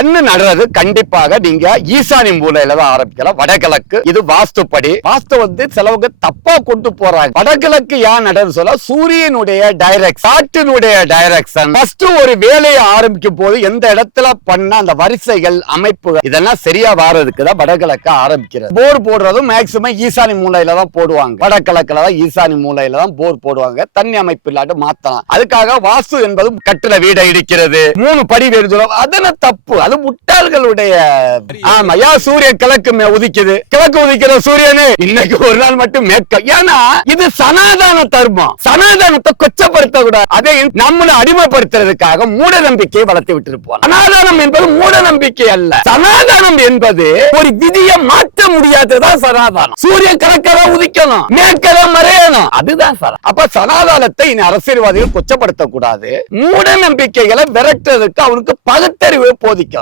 கண்ணு நடுறது கண்டிப்பாக நீங்க ஈசானி மூலையில தான் ஆரம்பிக்கலாம். வடகிழக்கு இது வாஸ்துப்படி. வாஸ்து வந்து சிலவங்க தப்பா கொண்டு போறாங்க. வடகிழக்கு ஏன் நடந்து சொல்ல சூரியனுடைய டைரக்ட் காற்றினுடைய டைரக்ஷன் ஃபர்ஸ்ட் ஒரு வேலையை ஆரம்பிக்கும் போது எந்த இடத்துல பண்ண அந்த வரிசைகள் அமைப்புகள் இதெல்லாம் சரியா வாரதுக்கு தான் வடகிழக்கு ஆரம்பிக்கிறது. போர் போடுறதும் மேக்சிமம் ஈசானி மூலையில தான் போடுவாங்க. வடகிழக்குல தான் ஈசானி மூலையில தான் போர் போடுவாங்க. தண்ணி அமைப்பு இல்லாட்டு மாத்தலாம். அதுக்காக வாஸ்து என்பதும் கட்டில வீடை இடிக்கிறது. மூணு படி வேறு அதெல்லாம் தப்பு. அது முட்டாள்களுடைய ஆமா ஏன் சூரியன் கிழக்கு உதிக்குது? கிழக்கு உதிக்கிற சூரியனு இன்னைக்கு ஒரு நாள் மட்டும் மேற்க ஏன்னா இது சனாதன தர்மம். சனாதனத்தை கொச்சப்படுத்த கூடாது அதை நம்மளை அடிமைப்படுத்துறதுக்காக மூட நம்பிக்கையை வளர்த்து விட்டு இருப்போம் சனாதனம் என்பது மூட நம்பிக்கை அல்ல. சனாதனம் என்பது ஒரு விதியை மாற்ற முடியாததுதான் சனாதனம். சூரியன் கிழக்கதான் உதிக்கணும். மேற்கதான் மறையணும். அதுதான் சனா அப்ப சனாதனத்தை இனி அரசியல்வாதிகள் கொச்சப்படுத்த கூடாது மூட நம்பிக்கைகளை விரட்டுறதுக்கு அவனுக்கு பகுத்தறிவு போதிக்கும்